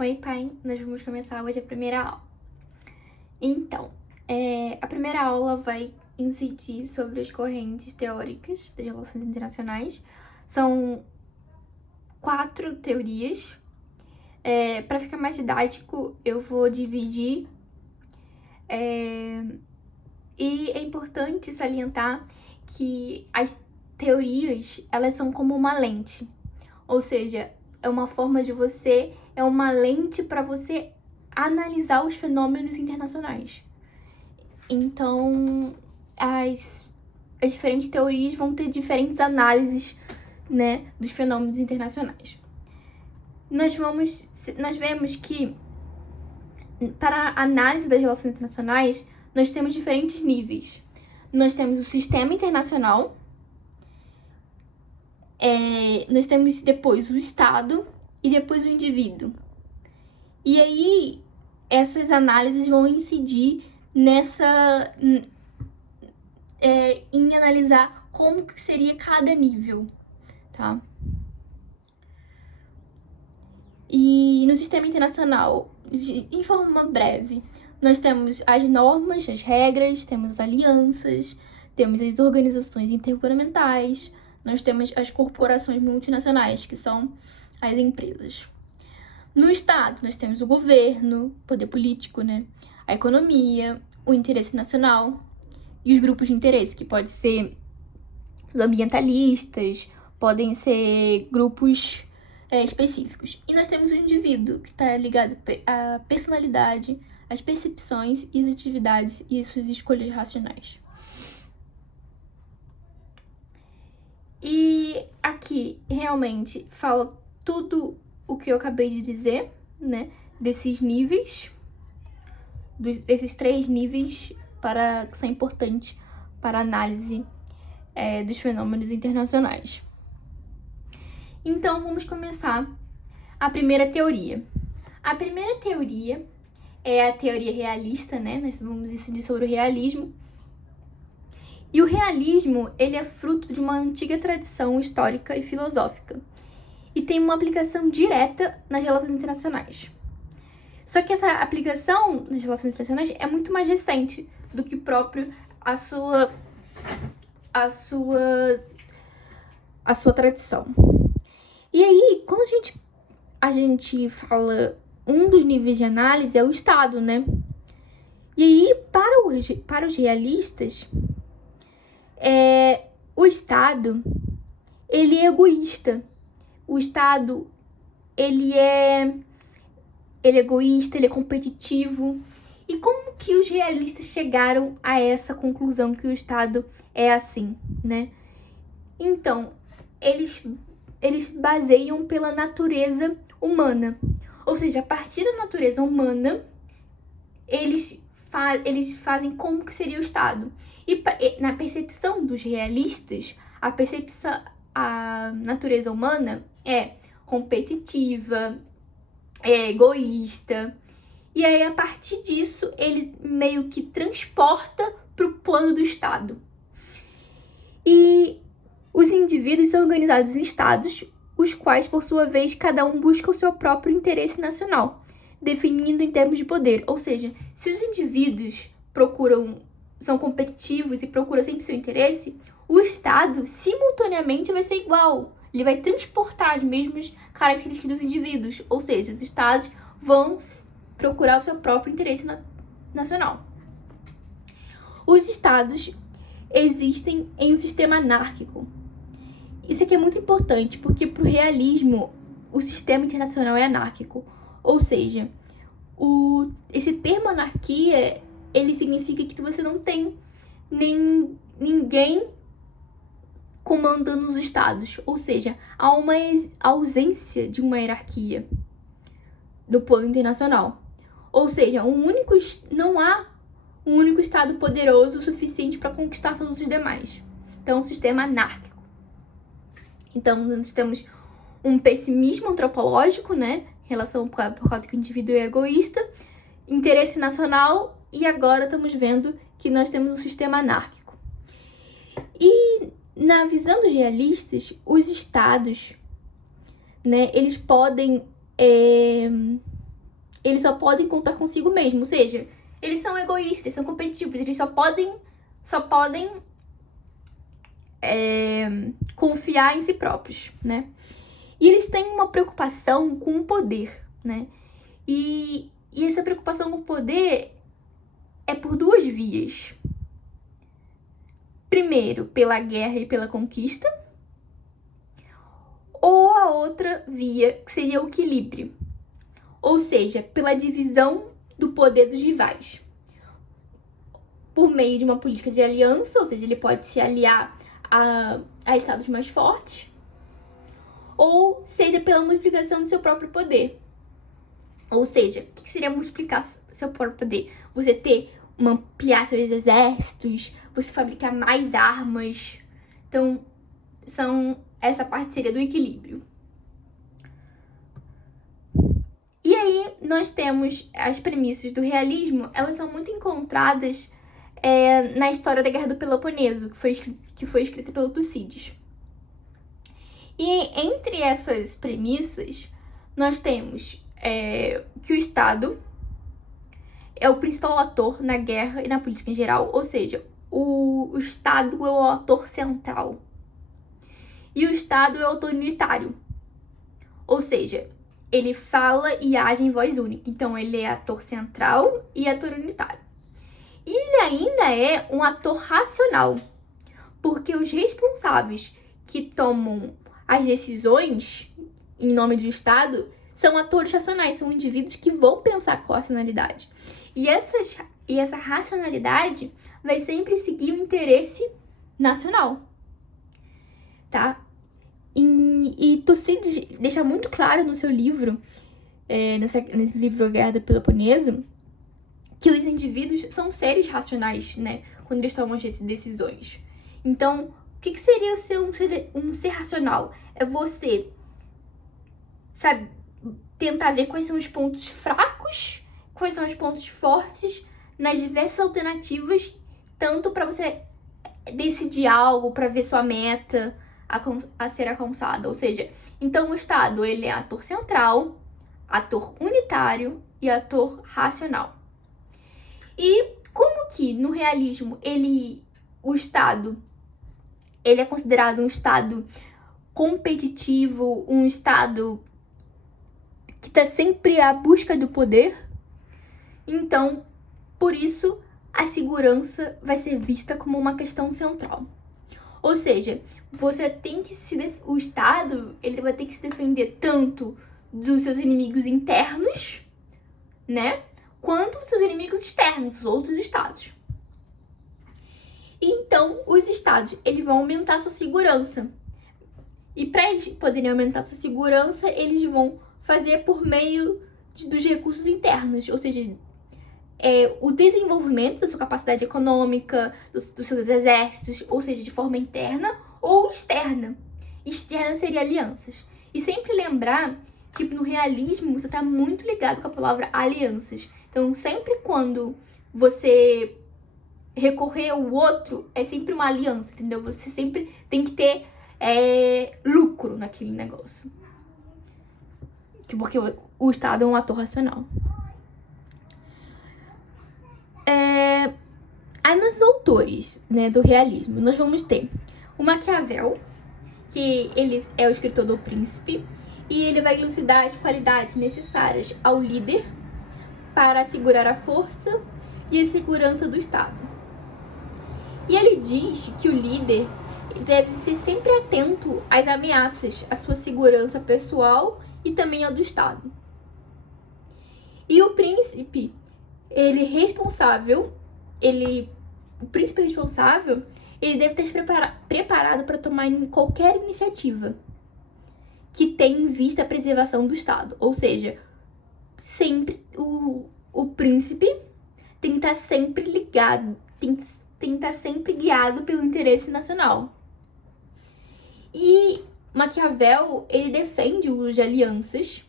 Oi, pai! Nós vamos começar hoje a primeira aula. Então, a primeira aula vai incidir sobre as correntes teóricas das relações internacionais. São 4 teorias. Para ficar mais didático, eu vou dividir. E é importante salientar que as teorias, elas são como uma lente. Ou seja, é uma lente para você analisar os fenômenos internacionais. Então, as diferentes teorias vão ter diferentes análises, né, dos fenômenos internacionais. Nós vemos que, para a análise das relações internacionais, nós temos diferentes níveis. Nós temos o sistema internacional, nós temos depois o Estado e depois o indivíduo. E aí, essas análises vão incidir em analisar como que seria cada nível, tá? E no sistema internacional, em forma breve, nós temos as normas, as regras, temos as alianças, temos as organizações intergovernamentais, nós temos as corporações multinacionais, que são as empresas. No Estado, nós temos o governo, poder político, né? A economia, o interesse nacional e os grupos de interesse, que podem ser os ambientalistas, podem ser grupos específicos. E nós temos o indivíduo, que está ligado à personalidade, às percepções e às atividades e às suas escolhas racionais. E aqui, realmente, fala tudo o que eu acabei de dizer, né? Desses níveis, desses 3 níveis que são importantes para a análise dos fenômenos internacionais. Então, vamos começar a primeira teoria. A primeira teoria é a teoria realista, né? Nós vamos incidir sobre o realismo. E o realismo, ele é fruto de uma antiga tradição histórica e filosófica e tem uma aplicação direta nas relações internacionais. Só que essa aplicação nas relações internacionais é muito mais recente do que próprio a sua tradição. E aí, quando a gente fala um dos níveis de análise é o Estado, né? E aí, para os realistas, o Estado, ele é egoísta. O Estado, ele é egoísta, ele é competitivo. E como que os realistas chegaram a essa conclusão que o Estado é assim, né? Então, eles baseiam pela natureza humana. Ou seja, a partir da natureza humana, eles fazem como que seria o Estado. E na percepção dos realistas, a natureza humana é competitiva, é egoísta. E aí, a partir disso, ele meio que transporta para o plano do Estado. E os indivíduos são organizados em estados, os quais, por sua vez, cada um busca o seu próprio interesse nacional, definindo em termos de poder. Ou seja, se os indivíduos são competitivos e procuram sempre seu interesse, o Estado, simultaneamente, vai ser igual. Ele vai transportar as mesmas características dos indivíduos. Ou seja, os estados vão procurar o seu próprio interesse nacional. Os estados existem em um sistema anárquico. Isso aqui é muito importante, porque para o realismo, o sistema internacional é anárquico. Ou seja, esse termo anarquia, ele significa que você não tem ninguém comandando os estados. Ou seja, há uma ausência de uma hierarquia do plano internacional. Ou seja, não há um único estado poderoso o suficiente para conquistar todos os demais. Então, é um sistema anárquico. Então, nós temos um pessimismo antropológico, né? Em relação por causa que o indivíduo é egoísta, interesse nacional, e agora estamos vendo que nós temos um sistema anárquico. E na visão dos realistas, os estados, né, eles podem eles só podem contar consigo mesmo, ou seja, eles são egoístas, eles são competitivos, eles só podem confiar em si próprios, né? E eles têm uma preocupação com o poder, né? E essa preocupação com o poder é por duas vias. Primeiro, pela guerra e pela conquista, ou a outra via, que seria o equilíbrio, ou seja, pela divisão do poder dos rivais, por meio de uma política de aliança, ou seja, ele pode se aliar a estados mais fortes, ou seja, pela multiplicação do seu próprio poder. Ou seja, o que seria multiplicar seu próprio poder? Você ampliar seus exércitos, você fabricar mais armas. Então, essa parte seria do equilíbrio. E aí, nós temos as premissas do realismo, elas são muito encontradas na história da Guerra do Peloponeso, que foi escrita pelo Tucídides. E entre essas premissas, nós temos que o Estado é o principal ator na guerra e na política em geral, ou seja, o Estado é o ator central. E o Estado é autoritário, ou seja, ele fala e age em voz única. Então, ele é ator central e ator unitário. E ele ainda é um ator racional, porque os responsáveis que tomam as decisões em nome do Estado são atores racionais, são indivíduos que vão pensar com racionalidade. E essa racionalidade vai sempre seguir o interesse nacional, tá? E Tucídides deixa muito claro no seu livro, nesse livro Guerra do Peloponeso, que os indivíduos são seres racionais, né? Quando eles tomam as decisões. Então, o que seria ser um ser racional? É você, sabe, tentar ver quais são os pontos fracos, quais são os pontos fortes nas diversas alternativas, tanto para você decidir algo, para ver sua meta a ser alcançada. Ou seja, então o Estado, ele é ator central, ator unitário e ator racional. E como que no realismo o Estado ele é considerado um Estado competitivo, um Estado que está sempre à busca do poder, então, por isso, a segurança vai ser vista como uma questão central. Ou seja, o Estado ele vai ter que se defender tanto dos seus inimigos internos, né? Quanto dos seus inimigos externos, os outros estados. Então, os estados eles vão aumentar sua segurança. E para eles poderem aumentar sua segurança, eles vão fazer por meio dos recursos internos, ou seja, o desenvolvimento da sua capacidade econômica, dos seus exércitos, ou seja, de forma interna ou externa. Externa seria alianças. E sempre lembrar que no realismo você está muito ligado com a palavra alianças. Então, sempre quando você recorrer ao outro, é sempre uma aliança, entendeu? Você sempre tem que ter lucro naquele negócio. Porque o Estado é um ator racional. Aí nos autores, né, do realismo, nós vamos ter o Maquiavel, que ele é o escritor do Príncipe, e ele vai elucidar as qualidades necessárias ao líder para assegurar a força e a segurança do Estado. E ele diz que o líder deve ser sempre atento às ameaças à sua segurança pessoal e também ao do Estado. E o príncipe, o príncipe responsável, ele deve estar preparado para tomar qualquer iniciativa que tenha em vista a preservação do Estado. Ou seja, sempre o príncipe tem que estar sempre ligado, tem que estar sempre guiado pelo interesse nacional. E Maquiavel, ele defende o uso de alianças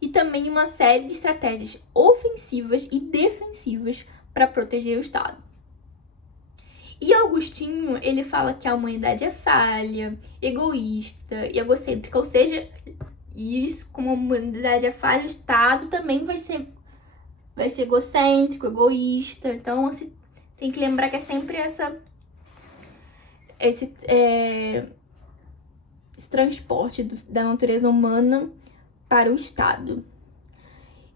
e também uma série de estratégias ofensivas e defensivas para proteger o Estado. E Agostinho, ele fala que a humanidade é falha, egoísta e egocêntrica, ou seja, isso, como a humanidade é falha, o Estado também vai ser vai ser egocêntrico, egoísta. Então, assim, tem que lembrar que é sempre esse transporte da natureza humana para o Estado.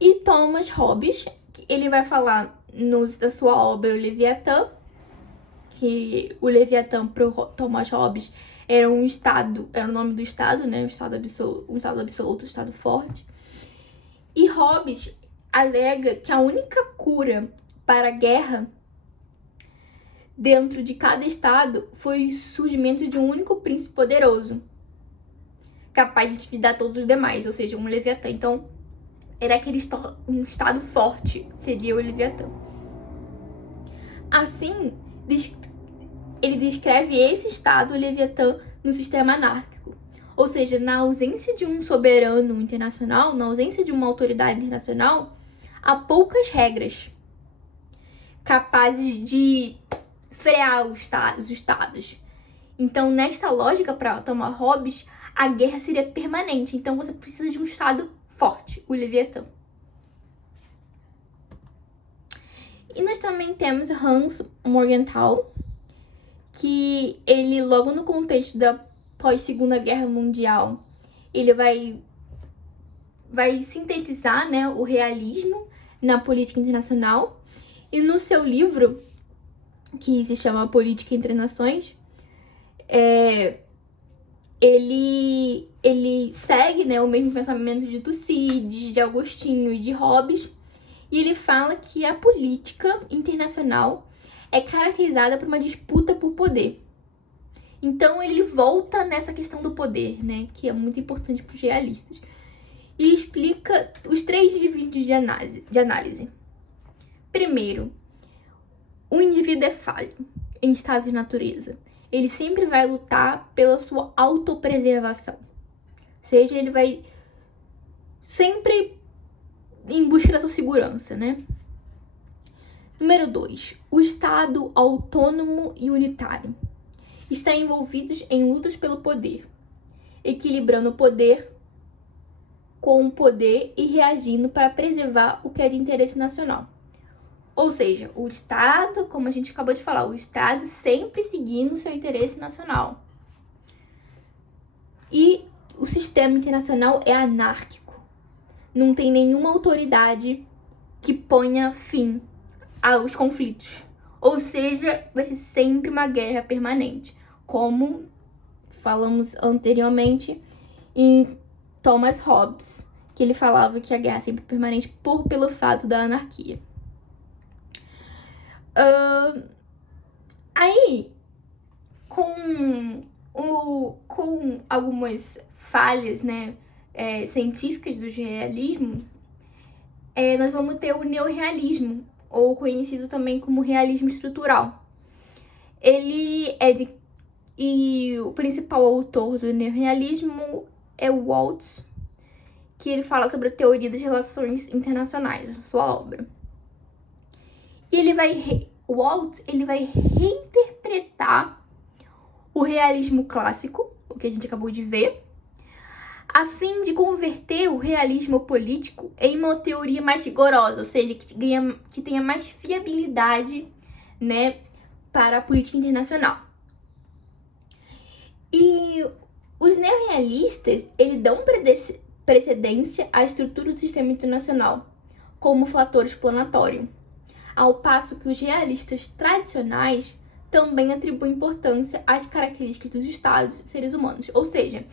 E Thomas Hobbes, ele vai falar da sua obra O Leviatã, que o Leviatã para o Thomas Hobbes era o nome do Estado, né? Um Estado absoluto, um Estado forte. E Hobbes alega que a única cura para a guerra dentro de cada Estado foi o surgimento de um único príncipe poderoso, capaz de intimidar todos os demais, ou seja, um Leviatã. Então, era um Estado forte, seria o Leviatã. Assim, ele descreve esse Estado, o Leviatã, no sistema anárquico. Ou seja, na ausência de um soberano internacional, na ausência de uma autoridade internacional, há poucas regras capazes de frear os estados. Então, nesta lógica, para Thomas Hobbes, a guerra seria permanente. Então, você precisa de um Estado forte, o Leviatã. E nós também temos Hans Morgenthau, que ele, logo no contexto da pós-Segunda Guerra Mundial, ele vai sintetizar, né, o realismo na política internacional. E no seu livro, que se chama Política entre Nações, ele segue, né, o mesmo pensamento de Thucydides, de Agostinho e de Hobbes, e ele fala que a política internacional é caracterizada por uma disputa por poder. Então ele volta nessa questão do poder, né, que é muito importante para os realistas, e explica os 3 níveis de análise. Primeiro, o indivíduo é falho em estado de natureza. Ele sempre vai lutar pela sua autopreservação. Ou seja, ele vai sempre em busca da sua segurança, né? Número 2, o Estado autônomo e unitário está envolvidos em lutas pelo poder, equilibrando o poder com o poder e reagindo para preservar o que é de interesse nacional. Ou seja, o Estado, como a gente acabou de falar, o Estado sempre seguindo o seu interesse nacional. E o sistema internacional é anárquico. Não tem nenhuma autoridade que ponha fim aos conflitos. Ou seja, vai ser sempre uma guerra permanente, como falamos anteriormente em Thomas Hobbes, que ele falava que a guerra é sempre permanente pelo fato da anarquia. Aí, com algumas falhas, né, científicas do realismo, nós vamos ter o neorrealismo, ou conhecido também como realismo estrutural. E o principal autor do neorrealismo é o Waltz, que ele fala sobre a teoria das relações internacionais, na sua obra. E o Waltz vai reinterpretar o realismo clássico, o que a gente acabou de ver, a fim de converter o realismo político em uma teoria mais rigorosa, ou seja, que tenha mais fiabilidade, né, para a política internacional. E os neorrealistas, eles dão precedência à estrutura do sistema internacional como fator explanatório, ao passo que os realistas tradicionais também atribuem importância às características dos estados e seres humanos. Ou seja,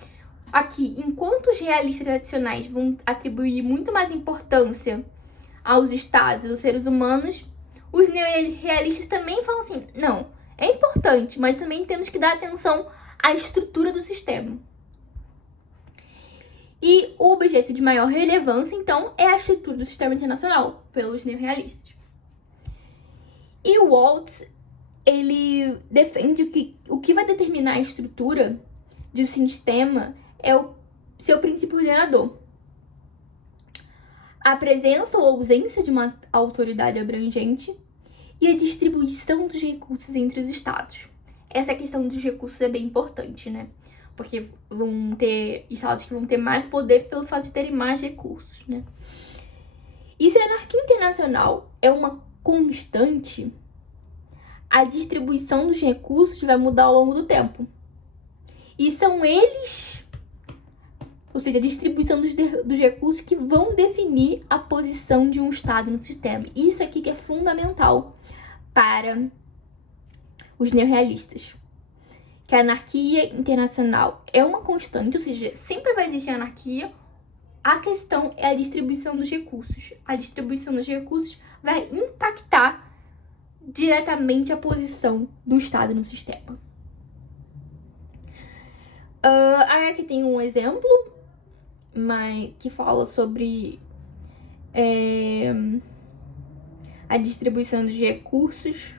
aqui, enquanto os realistas tradicionais vão atribuir muito mais importância aos estados e aos seres humanos, os neorrealistas também falam assim, não, é importante, mas também temos que dar atenção à estrutura do sistema. E o objeto de maior relevância, então, é a estrutura do sistema internacional, pelos neorrealistas. E o Waltz, ele defende que o que vai determinar a estrutura de um sistema é o seu princípio ordenador. A presença ou ausência de uma autoridade abrangente e a distribuição dos recursos entre os estados. Essa questão dos recursos é bem importante, né? Porque vão ter estados que vão ter mais poder pelo fato de terem mais recursos, né? E se a anarquia internacional é uma constante, a distribuição dos recursos vai mudar ao longo do tempo. E são eles, ou seja, a distribuição dos recursos, que vão definir a posição de um Estado no sistema. Isso aqui que é fundamental para os neorrealistas. Que a anarquia internacional é uma constante, ou seja, sempre vai existir anarquia. A questão é a distribuição dos recursos. A distribuição dos recursos vai impactar diretamente a posição do Estado no sistema. Aí aqui tem um exemplo que fala sobre a distribuição dos recursos.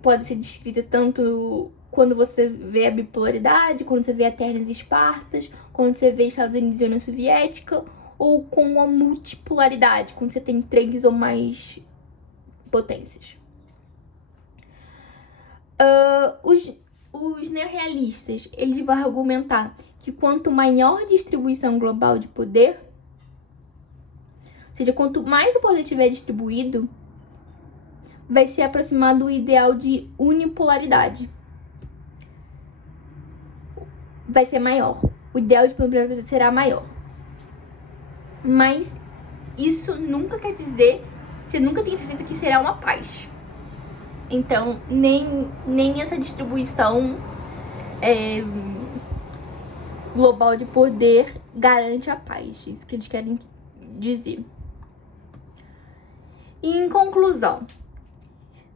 Pode ser descrita tanto quando você vê a bipolaridade, quando você vê Atenas e Espartas, quando você vê Estados Unidos e União Soviética, ou com a multipolaridade, quando você tem 3 ou mais potências. Os neorrealistas, eles vão argumentar que quanto maior a distribuição global de poder, ou seja, quanto mais o poder estiver distribuído, vai ser aproximado do ideal de unipolaridade. Vai ser maior. O ideal de unipolaridade será maior. Mas isso nunca quer dizer, você nunca tem certeza que será uma paz. Então, nem essa distribuição global de poder garante a paz. Isso que eles querem dizer. E, em conclusão,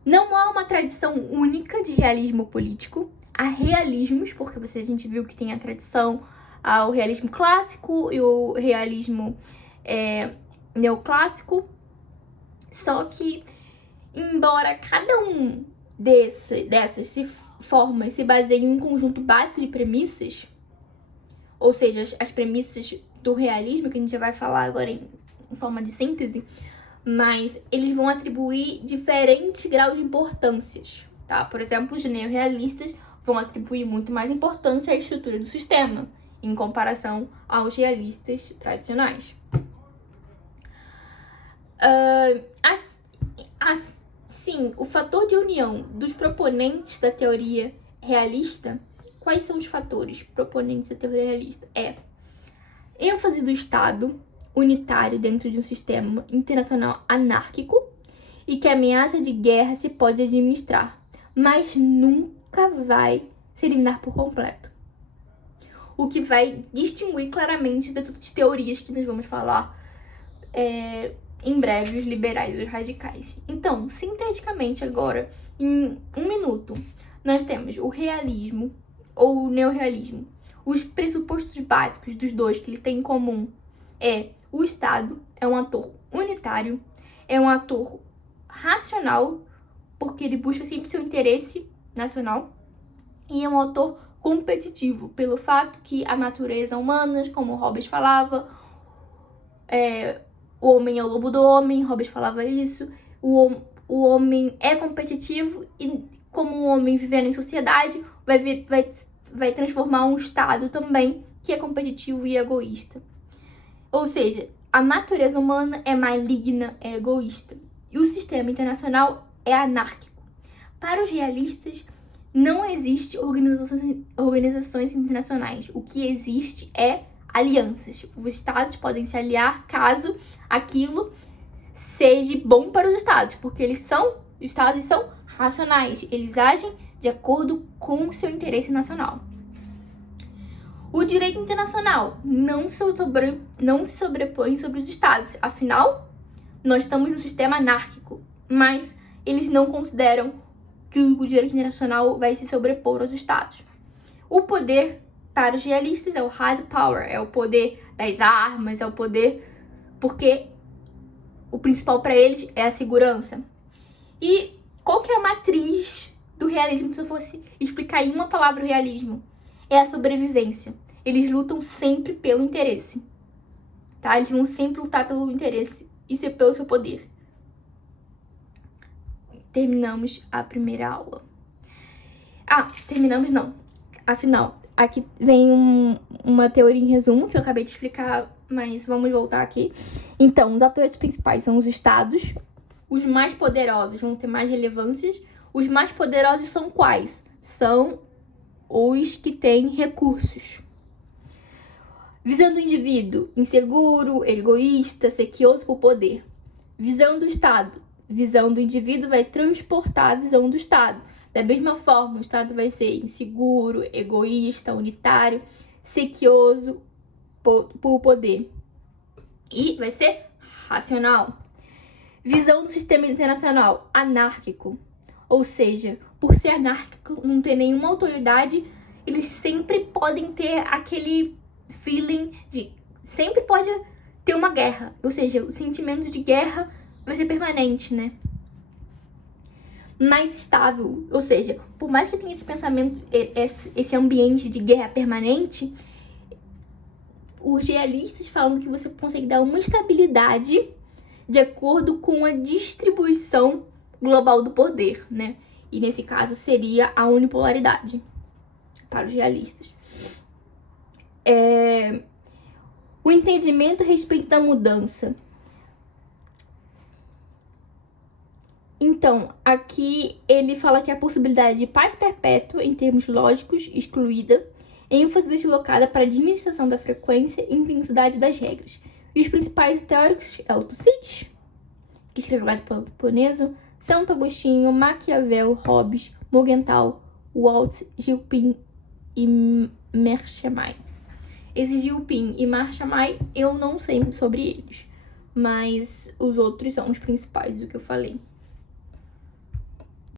não há uma tradição única de realismo político. Há realismos, porque a gente viu que tem a tradição ao realismo clássico e o realismo neoclássico. Só que, embora cada um dessas formas se baseie em um conjunto básico de premissas, ou seja, as premissas do realismo, que a gente já vai falar agora em forma de síntese, mas eles vão atribuir diferentes graus de importâncias, tá? Por exemplo, os neorrealistas vão atribuir muito mais importância à estrutura do sistema, em comparação aos realistas tradicionais. Assim, o fator de união dos proponentes da teoria realista, quais são os fatores proponentes da teoria realista? Ênfase do Estado unitário dentro de um sistema internacional anárquico e que a ameaça de guerra se pode administrar, mas nunca vai se eliminar por completo. O que vai distinguir claramente das outras teorias que nós vamos falar em breve, os liberais e os radicais. Então, sinteticamente agora, em 1 minuto, nós temos o realismo ou o neorrealismo. Os pressupostos básicos dos dois que eles têm em comum o Estado é um ator unitário, é um ator racional, porque ele busca sempre seu interesse nacional, e é um ator competitivo, pelo fato que a natureza humana, como Hobbes falava, o homem é o lobo do homem, Hobbes falava isso, o homem é competitivo e, como o homem vivendo em sociedade, vai transformar um Estado também que é competitivo e egoísta. Ou seja, a natureza humana é maligna, é egoísta. E o sistema internacional é anárquico. Para os realistas, não existe organizações internacionais. O que existe é alianças. Os estados podem se aliar caso aquilo seja bom para os estados, porque os estados são racionais. Eles agem de acordo com o seu interesse nacional. O direito internacional não se sobrepõe sobre os estados. Afinal, nós estamos num sistema anárquico, mas eles não consideram que o direito internacional vai se sobrepor aos estados. O poder para os realistas é o hard power, é o poder das armas, é o poder porque o principal para eles é a segurança. E qual que é a matriz do realismo, se eu fosse explicar em uma palavra o realismo? É a sobrevivência. Eles lutam sempre pelo interesse, tá? Eles vão sempre lutar pelo interesse e pelo seu poder. Terminamos a primeira aula. Terminamos não. Afinal, aqui vem uma teoria em resumo que eu acabei de explicar mas vamos voltar aqui. Então, os atores principais são os estados. Os mais poderosos vão ter mais relevâncias. Os mais poderosos são quais? São os que têm recursos. Visão do indivíduo, inseguro, egoísta, sequioso por poder. Visão do Estado. Visão do indivíduo vai transportar a visão do Estado. Da mesma forma, o Estado vai ser inseguro, egoísta, unitário, sequioso por poder. E vai ser racional. Visão do sistema internacional, anárquico. Ou seja, por ser anárquico, não ter nenhuma autoridade, eles sempre podem ter aquele feeling de... Sempre pode ter uma guerra. Ou seja, o sentimento de guerra vai ser permanente, né? Mais estável. Ou seja, por mais que tenha esse pensamento, esse ambiente de guerra permanente, os realistas falam que você consegue dar uma estabilidade de acordo com a distribuição global do poder, né? E nesse caso seria a unipolaridade para os realistas. O entendimento a respeito da mudança. Então, aqui ele fala que a possibilidade de paz perpétua, em termos lógicos, excluída, ênfase deslocada para a administração da frequência e intensidade das regras. E os principais teóricos é o Tucídides, que escreveu o Peloponeso, Santo Agostinho, Maquiavel, Hobbes, Morgenthau, Waltz, Gilpin e Mersenne. Esses Gilpin e Mersenne eu não sei sobre eles, mas os outros são os principais do que eu falei.